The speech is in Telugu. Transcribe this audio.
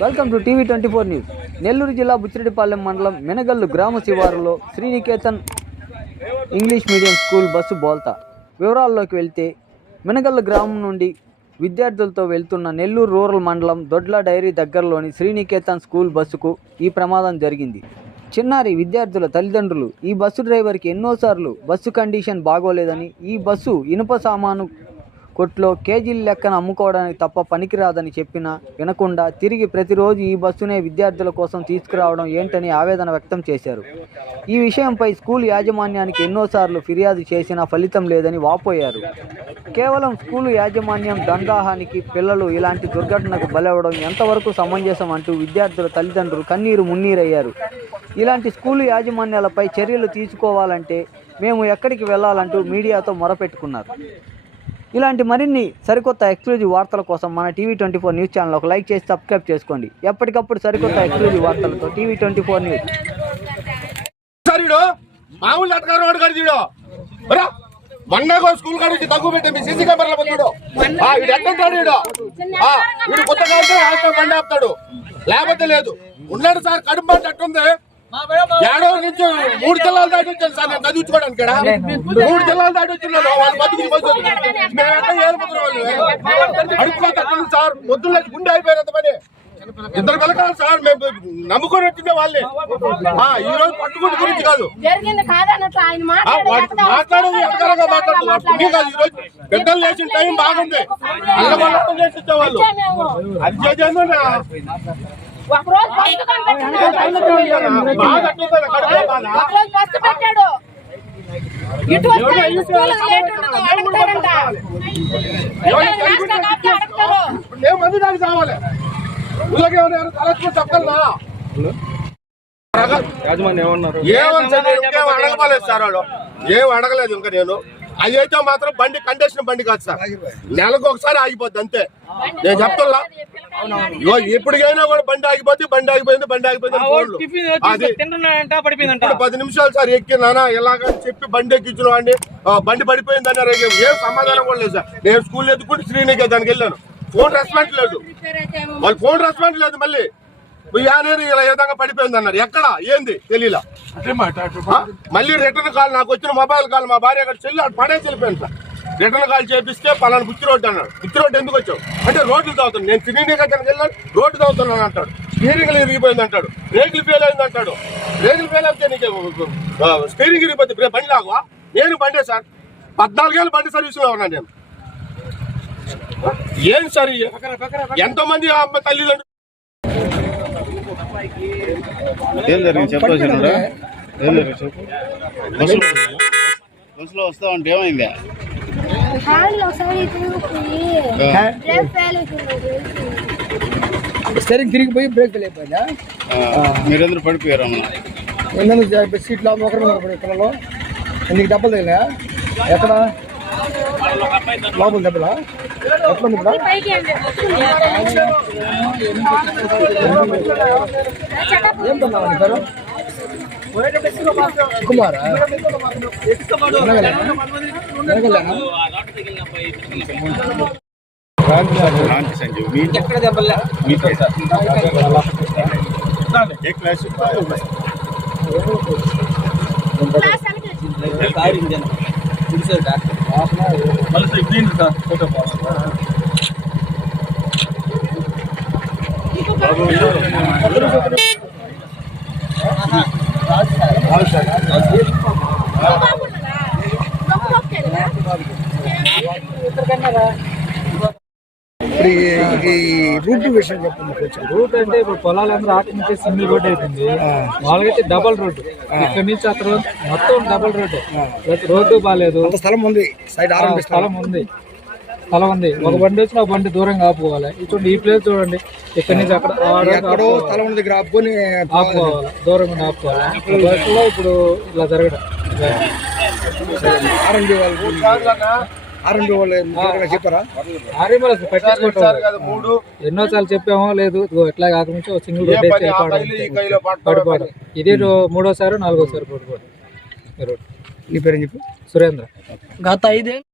Welcome to TV twenty four news. Nellore జిల్లా బుచ్చిరెడ్డిపాలెం మండలం మెనగల్లు గ్రామ శివారులో Sriniketan English medium school bus బోల్తా. వివరాల్లోకి వెళ్తే మెనగల్లు గ్రామం నుండి విద్యార్థులతో వెళ్తున్న నెల్లూరు రూరల్ మండలం దొడ్ల డైరీ దగ్గరలోని శ్రీనికేతన్ స్కూల్ బస్సుకు ఈ ప్రమాదం జరిగింది. చిన్నారి విద్యార్థుల తల్లిదండ్రులు ఈ బస్సు డ్రైవర్కి ఎన్నోసార్లు బస్సు కండిషన్ బాగోలేదని ఈ బస్సు ఇనుప సామాను కొట్లో కేజీల లెక్కన అమ్ముకోవడానికి తప్ప పనికిరాదని చెప్పినా వినకుండా తిరిగి ప్రతిరోజు ఈ బస్సునే విద్యార్థుల కోసం తీసుకురావడం ఏంటని ఆవేదన వ్యక్తం చేశారు. ఈ విషయంపై స్కూల్ యాజమాన్యానికి ఎన్నోసార్లు ఫిర్యాదు చేసినా ఫలితం లేదని వాపోయారు. కేవలం స్కూలు యాజమాన్యం దందాహానికి పిల్లలు ఇలాంటి దుర్ఘటనకు బలవడం ఎంతవరకు సమంజసం అంటూ విద్యార్థుల తల్లిదండ్రులు కన్నీరు మున్నీరయ్యారు. ఇలాంటి స్కూలు యాజమాన్యాలపై చర్యలు తీసుకోవాలంటే మేము ఎక్కడికి వెళ్ళాలంటూ మీడియాతో మొరపెట్టుకున్నారు. ఇలాంటి మరిన్ని సరికొత్త ఎక్స్క్లూజివ్ వార్తల కోసం మన TV twenty four news channel ఒక లైక్ చేసి సబ్స్క్రైబ్ చేసుకోండి. ఎప్పటికప్పుడు సరికొత్త ఎక్స్క్లూజివ్ వార్తలతో టీవీ ట్వంటీ ఫోర్ న్యూస్. మామూలు అటకారం వాడు కాదు స్కూల్ కాడ నుంచి తగ్గు పెట్టి మీ సీసీ కెమెరాల పొందుడు వీడు ఎట్టుంటాడు వీడు? వీడు కొత్త కాలంతో హాస్టల్ బండి ఆపుతాడు. లేకపోతే లేదు. ఉన్నాడు సార్ కడుపు బండి అట్టుంది ఏడో నుంచి మూడు జిల్లాలు దాటి వచ్చాను సార్ నేను చదివించుకోవడానికి ఈడ. మూడు జిల్లాలు దాటి వచ్చిన్నాను వాళ్ళు బతుకుని బతుకు మేము ఎట్లా ఏలుపుతున్న వాళ్ళు? సార్ పొద్దున్న గుండె అయిపోయినంత పని ఇద్దరు పిల్లకాయలు సార్ మేము నమ్ముకొని వచ్చిందే వాళ్ళే. ఆ, ఈ రోజు పట్టుకుంటు గురించి కాదు. మాట్లాడేది వాడు పుణ్యం కాదు ఈ రోజు బిడ్డలు లేచిన టైం బాగుంది. అల్లగొల్లతో చేసి ఇచ్చేవాళ్ళు అది చేసేది ఒక రోజు బస్సు కనిపెట్టాడు బాగా అట్లుంటుంది కడుపులో బాధ. ఒక రోజు బస్సు పెట్టాడు ఇటు వస్తే ఇటు స్కూల్ లేట్ ఉండదు అడుగుతారంట ఎవరు పిల్లలు వేస్తే కాబట్టి అడుగుతారు ఇప్పుడు ఏ మంది దానికి కావాలి ఊళ్ళోకి ఎవరు తలెత్తుకుని చెప్పగలరా ఏమని ఇంకేం అడగలేదు సార్ వాడు ఏం అడగలేదు ఇంకా నేను అది అయితే మాత్రం బండి కండిషన్ బండి కాదు సార్. నెలకు ఒకసారి ఆగిపోద్ది అంతే. నేను చెప్తున్నా. ఇప్పటికైనా కూడా బండి ఆగిపోతే బండి ఆగిపోయింది బండి ఆగిపోయింది పది నిమిషాలు సార్ ఎక్కి నానా ఎలాగని చెప్పి బండి ఎక్కించిన వాడిని ఆ, బండి పడిపోయింది అన్నారు ఏం సమాధానం కూడా లేదు సార్. నేను స్కూల్ ఎత్తుకుంటే శ్రీనికే దానికి వెళ్ళాను. ఫోన్ రెస్పాన్స్ లేదు. వాళ్ళు ఫోన్ రెస్పాన్స్ లేదు మళ్ళీ. ఇలా ఏ విధంగా పడిపోయింది అన్నారు. ఎక్కడ? ఏంది? తెలియలా మళ్ళీ రిటర్న్ కాల్ నాకు వచ్చిన మొబైల్ కాల్ మా భార్య అక్కడ చెల్లి అటు పడే చెల్లిపోయింది సార్. రిటర్న్ కాల్ చేపిస్తే పలానా బుచ్చి రోడ్డు అన్నాడు. బుచ్చి రోడ్డు ఎందుకు వచ్చావు? అంటే రోడ్లు తాగుతాను నేను తిరిగి దానికి వెళ్ళాను. రోడ్డు తాగుతున్నాను అంటాడు. స్టీరింగ్ ఇరిగిపోయింది అంటాడు. రేకులు ఫెయిల్ అయింది అంటాడు. రేకులు ఫెయిల్ అయితే నీకు స్టీరింగ్ ఇరిగిపోతే బండి లాగువా? నేను బండే సార్. పద్నాలుగేళ్ళు బండి సర్వీస్లో ఉన్నాను నేను. ఏం సార్ ఎంతో మంది ఆ అమ్మ తల్లిదండ్రులు ఏం జరిగింది? చెప్పాల్సిన ఏం జరిగింది? చెప్పు. బస్సులో బస్సులో వస్తా ఉంటే ఏమైంది స్టేరింగ్ తిరిగిపోయి బ్రేక్ ఫెయిల్ అయిపోయిందా? మీరందరూ పడిపోయారు అమ్మ? ఎన్నో సీట్లో ఒకరి పిల్లలు నీకు దెబ్బలు తగిలినా ఎక్కడ? లోపల దెబ్బలా? ఎట్లా ఉంది? ఏం తిన్నావా నీ పేరు? కుమారా? మీ మీతో ఏ క్లాస్? క్లాస్? వెనక్కి వచ్చింది. బాగుంటుందా? గమ్మున వచ్చేదిరా? ఇప్పుడు ఈ- ఈ రూట్ విషయం చెప్పండి రూట్ అంటే ఇప్పుడు పొలాలందరూ ఆక్రమించే సింగిల్ రోడ్ అయిపోయింది. వాళ్ళకైతే డబల్ రోడ్డు. ఇక్కడ నుంచి అక్కడ మొత్తం డబల్ ప్రతి రోడ్డు బాగాలేదు స్థలం ఉంది. సైడ్ స్థలం ఉంది. స్థలం ఉంది. ఒక బండి వచ్చిన ఒక బండి దూరంగా ఆపుకోవాలి. చూడండి ఈ ప్లేస్ చూడండి. ఇక్కడ నుంచి అక్కడ. స్థలం దగ్గర ఆపుకొని ఆపుకోవాలి. దూరంగా ఆపుకోవాలి. బస్సులో ఇప్పుడు ఇలా జరగడం. ఆర్ఎండి వాళ్ళు ఎన్నో సార్లు చెప్పామో లేదు. ఎట్లా ఒక సింగిల్ పడిపోవడం ఇది మూడోసారి నాలుగోసారి పడిపోవడం నీ పేరు చెప్పు? సురేంద్ర. గత ఐదేళ్ళు